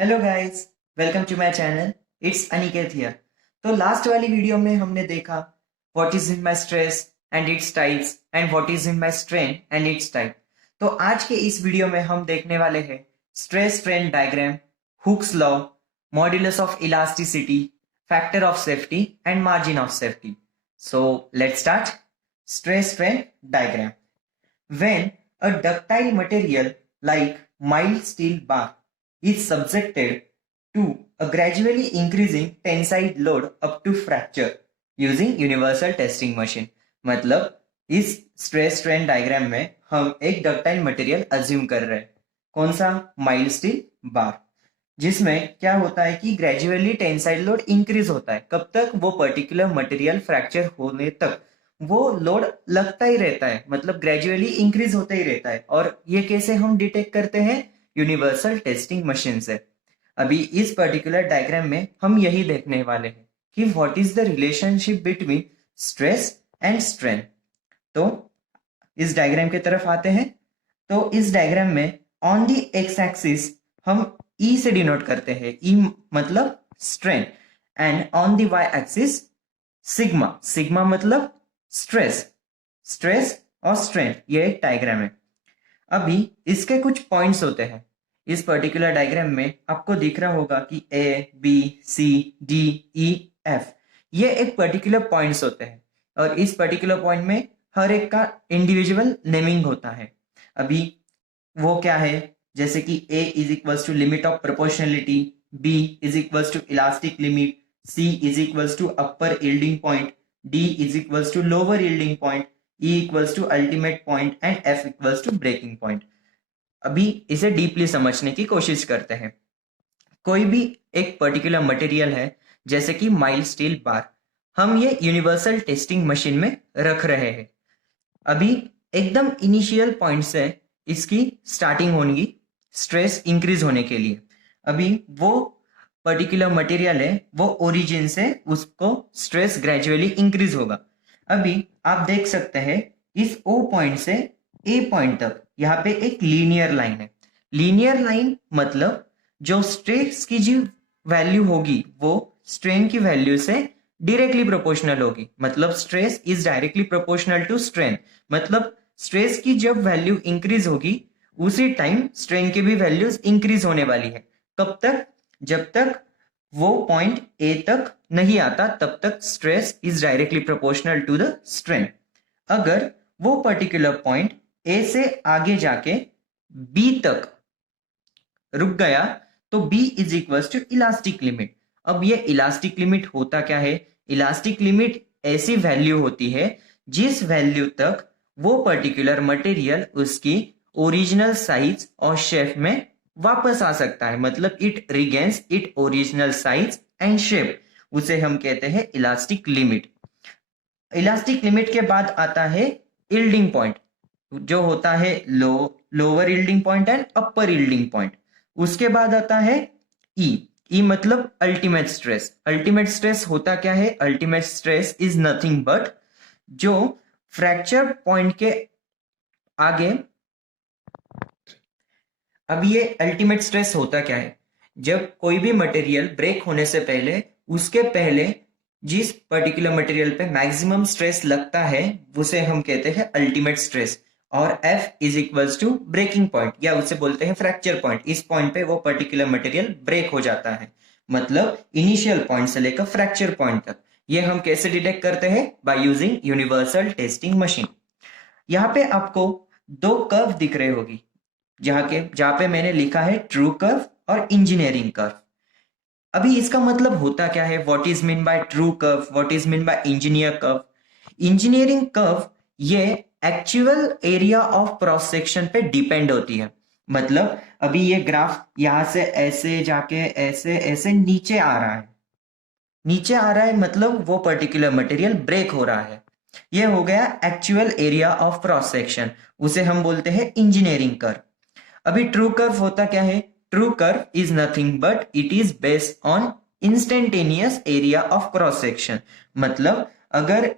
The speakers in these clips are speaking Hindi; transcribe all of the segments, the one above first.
Hello guys, welcome to my channel. It's Aniket here. तो लास्ट वाली वीडियो में हमने देखा what is in my stress and its types and what is in my strain and its type. तो आज के इस वीडियो में हम देखने वाले हैं stress strain diagram, hooks law, modulus of elasticity, factor of safety and margin of safety. So let's start. Stress strain diagram. When a ductile material like mild steel bar is subjected to a gradually increasing tensile load up to fracture using universal testing machine। मतलब इस स्ट्रेस स्ट्रेन डायग्राम में हम एक डक्टाइल मटेरियल अज्यूम कर रहे हैं। कौन सा? माइल्ड स्टील बार, जिसमें क्या होता है कि ग्रेजुअली टेंसाइल लोड इंक्रीज होता है। कब तक? वो पर्टिकुलर मटेरियल फ्रैक्चर होने तक वो लोड लगता ही रहता है, मतलब ग्रेजुअली इंक्रीज होता ही रहता है। और ये कैसे हम डिटेक्ट करते हैं? यूनिवर्सल टेस्टिंग मशीन से। अभी इस पर्टिकुलर डायग्राम में हम यही देखने वाले हैं कि what is the relationship between stress and strain. तो इस डायग्राम की तरफ आते हैं। तो इस डायग्राम में ऑन दी एक्स एक्सिस हम ई से डिनोट करते हैं, ई मतलब strain, and on the y axis sigma, sigma मतलब स्ट्रेस। स्ट्रेस और स्ट्रेन ये एक डायग्राम है। अभी इसके कुछ पॉइंट्स होते हैं। इस पर्टिकुलर डायग्राम में आपको दिख रहा होगा कि A B C D E F, ये एक पर्टिकुलर पॉइंट्स होते हैं और इस पर्टिकुलर पॉइंट में हर एक का इंडिविजुअल नेमिंग होता है। अभी वो क्या है? जैसे कि A is equals to limit of proportionality, B is equals to elastic limit, C is equals to upper yielding point, D is equals to lower yielding point, E equals to ultimate point and F equals to breaking point. अभी इसे डीपली समझने की कोशिश करते हैं। कोई भी एक पर्टिकुलर मटेरियल है, जैसे कि माइल्ड स्टील बार, हम ये यूनिवर्सल टेस्टिंग मशीन में रख रहे हैं। अभी एकदम इनिशियल पॉइंट से इसकी स्टार्टिंग होगी स्ट्रेस इंक्रीज होने के लिए। अभी वो पर्टिकुलर मटेरियल है, वो ओरिजिन से उसको स्ट्रेस ग्रेजुअली इंक्रीज होगा। अभी आप देख सकते हैं इस ओ पॉइंट से ए पॉइंट तक यहाँ पे एक लीनियर लाइन है। लीनियर लाइन मतलब जो स्ट्रेस की जो वैल्यू होगी वो स्ट्रेन की वैल्यू से डायरेक्टली प्रोपोर्शनल होगी। मतलब stress is directly proportional to strain. मतलब स्ट्रेस की जब वैल्यू इंक्रीज होगी उसी टाइम स्ट्रेन की भी वैल्यूज इंक्रीज होने वाली है। कब तक? जब तक वो पॉइंट ए तक नहीं आता तब तक stress is directly proportional to the strain. अगर वो पर्टिकुलर पॉइंट ए से आगे जाके बी तक रुक गया तो B is equal to elastic limit. अब ये इलास्टिक लिमिट होता क्या है? इलास्टिक लिमिट ऐसी वैल्यू होती है जिस वैल्यू तक वो पर्टिकुलर मटेरियल उसकी ओरिजिनल साइज और शेप में वापस आ सकता है। मतलब it regains it original size and shape, उसे हम कहते हैं इलास्टिक लिमिट। इलास्टिक लिमिट के बाद आता है यील्डिंग पॉइंट, जो होता है lower yielding point and upper yielding point. उसके बाद आता है ई। ई मतलब अल्टीमेट स्ट्रेस। अल्टीमेट स्ट्रेस होता क्या है? Ultimate stress is nothing but जो फ्रैक्चर पॉइंट के आगे। अब ये अल्टीमेट स्ट्रेस होता क्या है? जब कोई भी मटेरियल ब्रेक होने से पहले, उसके पहले जिस पर्टिकुलर मटेरियल पे मैक्सिमम स्ट्रेस लगता है उसे हम कहते हैं अल्टीमेट स्ट्रेस। और F is equals to breaking point, या उसे बोलते हैं फ्रैक्चर पॉइंट। इस पॉइंट पे वो पर्टिकुलर मटेरियल ब्रेक हो जाता है। मतलब इनिशियल पॉइंट से लेकर फ्रैक्चर पॉइंट तक। ये हम कैसे डिटेक्ट करते हैं? By using universal testing machine. यहाँ पे आपको दो कर्व दिख रहे होगी, जहां पे मैंने लिखा है ट्रू कर्व और इंजीनियरिंग कर्व। अभी इसका मतलब होता क्या है? What is mean by true curve, what is mean by engineer curve? Engineering curve ये actual area of cross section पे डिपेंड होती है। मतलब अभी ये ग्राफ यहां से ऐसे जाके ऐसे ऐसे नीचे आ रहा है। नीचे आ रहा है मतलब वो पर्टिकुलर मटेरियल ब्रेक हो रहा है। ये हो गया actual area of cross section, उसे हम बोलते हैं इंजीनियरिंग कर्व। अभी ट्रू कर्व होता क्या है? True curve is nothing but it is based on instantaneous area of cross section. मतलब अगर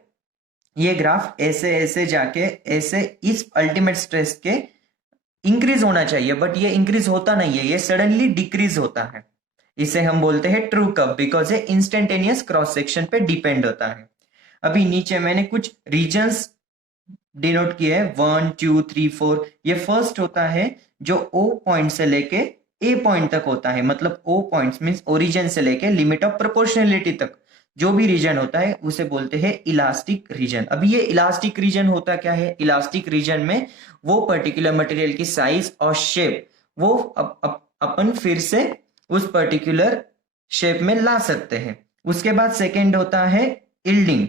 ये ग्राफ ऐसे ऐसे जाके ऐसे इस अल्टीमेट स्ट्रेस के इंक्रीज होना चाहिए, बट ये इंक्रीज होता नहीं है, ये सडनली डिक्रीज होता है। इसे हम बोलते हैं ट्रू कर्व बिकॉज ये इंस्टेंटेनियस क्रॉस सेक्शन पे डिपेंड होता है। अभी नीचे मैंने कुछ रीजन्स डिनोट किए हैं 1 2 3 4। ये फर्स्ट होता है जो O पॉइंट से लेके A पॉइंट तक होता है, मतलब O पॉइंट्स मींस ओरिजिन से लेके लिमिट ऑफ प्रोपोर्शनलिटी तक जो भी रीजन होता है उसे बोलते हैं इलास्टिक रीजन। अभी ये इलास्टिक रीजन होता क्या है? इलास्टिक रीजन में वो पर्टिकुलर मटेरियल की साइज और शेप वो अपन फिर से उस पर्टिकुलर शेप में ला सकते हैं। उसके बाद सेकेंड होता है इल्डिंग,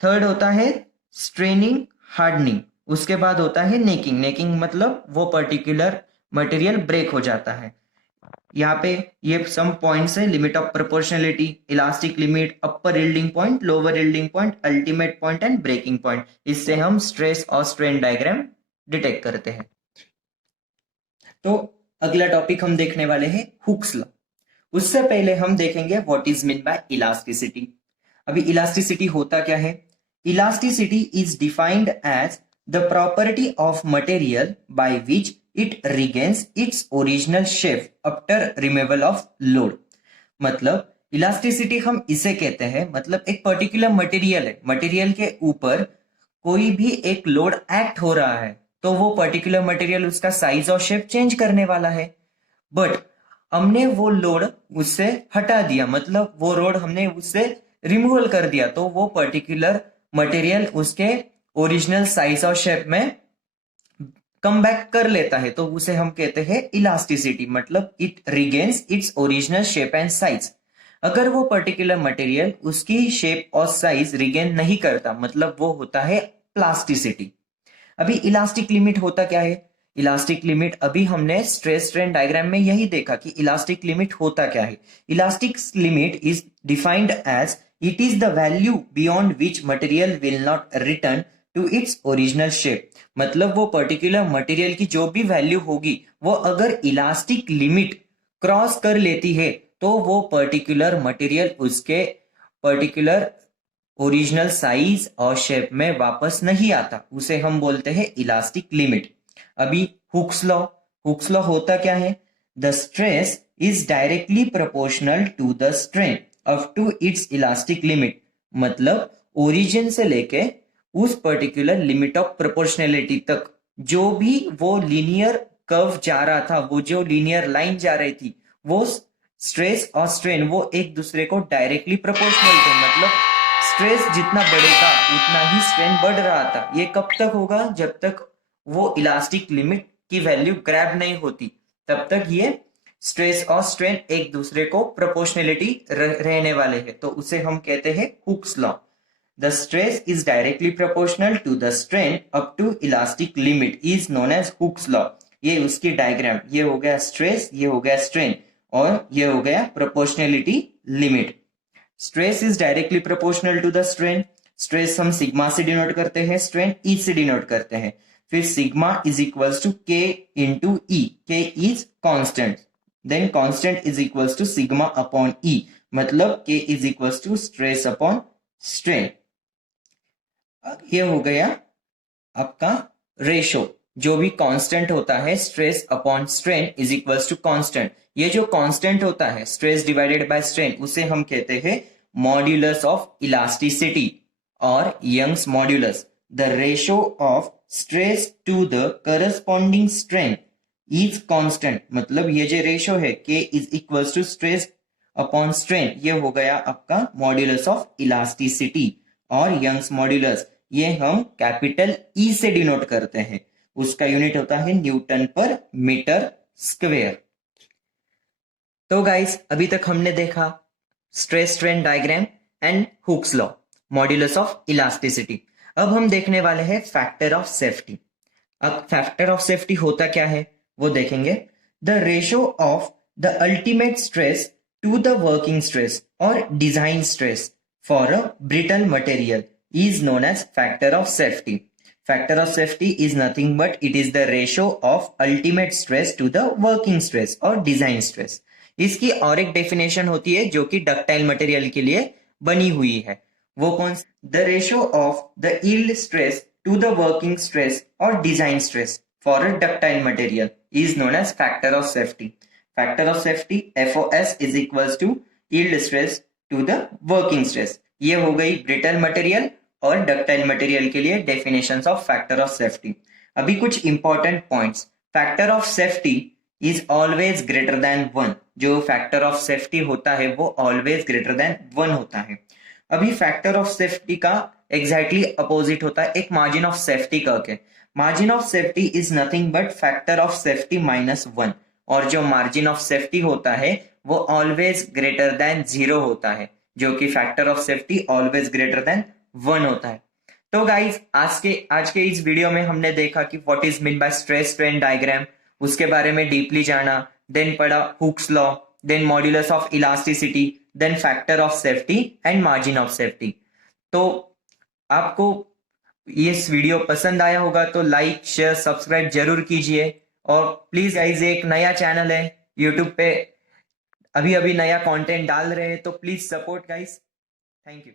थर्ड होता है स्ट्रेनिंग हार्डनिंग, उसके बाद होता है नेकिंग। नेकिंग मतलब वो पर्टिकुलर मटेरियल ब्रेक हो जाता है। यहाँ पे ये सम पॉइंट्स है, limit of proportionality, elastic limit, upper yielding point, lower yielding point, ultimate point and breaking point. इससे हम स्ट्रेस और स्ट्रेन डायग्राम डिटेक्ट करते हैं। तो अगला टॉपिक हम देखने वाले हैं हुक्स लॉ। उससे पहले हम देखेंगे what is mean by elasticity. अभी इलास्टिसिटी होता क्या है? Elasticity is defined as the property of material by which it regains its original shape after removal of load. मतलब इलास्टिसिटी हम इसे कहते हैं, मतलब एक पर्टिकुलर मटेरियल है, मटेरियल के ऊपर कोई भी एक लोड एक्ट हो रहा है तो वो पर्टिकुलर मटेरियल उसका साइज और शेप चेंज करने वाला है। बट हमने वो लोड उससे हटा दिया, मतलब वो लोड हमने उससे रिमूवल कर दिया, तो वो पर्टिकुलर मटेरियल उसके ओरिजिनल साइज और शेप में कम बैक कर लेता है, तो उसे हम कहते हैं इलास्टिसिटी, मतलब it regains its original shape and size. अगर वो पर्टिकुलर मटेरियल उसकी शेप और साइज रिगेन नहीं करता, मतलब वो होता है प्लास्टिसिटी। अभी इलास्टिक लिमिट होता क्या है? इलास्टिक लिमिट अभी हमने स्ट्रेस स्ट्रेन डायग्राम में यही देखा कि इलास्टिक लिमिट होता क्या है। Elastic limit is defined as it is the value beyond which material will not return to its original shape. मतलब वो पर्टिकुलर मटेरियल की जो भी वैल्यू होगी वो अगर इलास्टिक लिमिट क्रॉस कर लेती है तो वो पर्टिकुलर मटेरियल उसके पर्टिकुलर ओरिजिनल साइज और शेप में वापस नहीं आता, उसे हम बोलते हैं इलास्टिक लिमिट। अभी हुक्स लॉ, हुक्स लॉ होता क्या है? The stress is directly proportional to the strain up to its elastic limit. मतलब ओरिजिन से लेके उस पर्टिकुलर लिमिट ऑफ प्रोपोर्शनलिटी तक जो भी वो लीनियर कर्व जा रहा था, वो जो लीनियर लाइन जा रही थी, वो स्ट्रेस और स्ट्रेन वो एक दूसरे को डायरेक्टली प्रोपोर्शनल थे। मतलब स्ट्रेस जितना बढ़ेगा उतना ही स्ट्रेन बढ़ रहा था। ये कब तक होगा? जब तक वो इलास्टिक लिमिट की वैल्यू ग्रैब नहीं होती, तब तक ये स्ट्रेस और स्ट्रेन एक दूसरे को प्रोपोर्शनलिटी रहने वाले हैं, तो उसे हम कहते हैं Hooke's law. The stress is directly proportional to the strain up to elastic limit is known as Hooke's law. ये उसकी डायग्राम, ये हो गया स्ट्रेस, ये हो गया स्ट्रेन और ये हो गया proportionality limit. Stress is directly proportional to the strain. Stress हम सिग्मा से डिनोट करते हैं, स्ट्रेन ई से डिनोट करते हैं। फिर sigma is equals to K into E, K is constant, then constant is equals to sigma upon E, मतलब K is equals to stress upon strain. ये हो गया आपका रेशो। जो भी कांस्टेंट होता है stress upon strain is equals to constant. ये जो कांस्टेंट होता है स्ट्रेस डिवाइडेड बाय स्ट्रेन, उसे हम कहते हैं मॉड्यूलस ऑफ इलास्टिसिटी और Young's modulus. The ratio of stress to the corresponding strain is constant. मतलब ये जो रेशो है K is equals to stress upon strain, ये हो गया आपका मॉड्यूलस ऑफ इलास्टिसिटी। और यंग्स मॉड्यूलस ये हम कैपिटल ई से डिनोट करते हैं, उसका यूनिट होता है न्यूटन पर मीटर स्क्वेयर। तो गाइस अभी तक हमने देखा stress strain diagram and Hooke's law, modulus of elasticity. अब हम देखने वाले हैं फैक्टर ऑफ सेफ्टी। अब फैक्टर ऑफ सेफ्टी होता क्या है वो देखेंगे। The ratio of the ultimate stress to the working stress or design stress for a brittle material is known as factor of safety. Factor of safety is nothing but it is the ratio of ultimate stress to the working stress और design stress. इसकी और एक डेफिनेशन होती है जो कि डक्टाइल मटेरियल के लिए बनी हुई है। वो कौन सी? The ratio of the yield stress to the working stress or design stress for a ductile material is known as factor of safety. Factor of safety FOS is equals to yield stress to the working stress. ये हो गई ब्रिटल मटेरियल और डक्टाइल मटेरियल के लिए definitions of factor of safety. अभी कुछ important points. Factor of safety is always greater than 1। जो फैक्टर ऑफ सेफ्टी होता है वो ऑलवेज ग्रेटर देन 1 होता है। अभी फैक्टर ऑफ सेफ्टी का एग्जैक्टली अपोजिट होता है एक मार्जिन ऑफ सेफ्टी करके। Margin of safety is nothing but factor of safety -1, और जो मार्जिन ऑफ सेफ्टी होता है वो ऑलवेज ग्रेटर देन 0 होता है, जो कि factor of safety always greater than 1 होता है। तो गाइज आज के इस वीडियो में हमने देखा कि what is mean by stress strain diagram, उसके बारे में डीपली जाना, देन पढ़ा Hooke's law, then modulus of elasticity, then factor of safety and margin of safety. तो आपको ये इस वीडियो पसंद आया होगा तो लाइक शेयर सब्सक्राइब जरूर कीजिए। और प्लीज गाइज एक नया चैनल है यूट्यूब पे, अभी अभी नया कंटेंट डाल रहे हैं, तो please support guys. Thank you.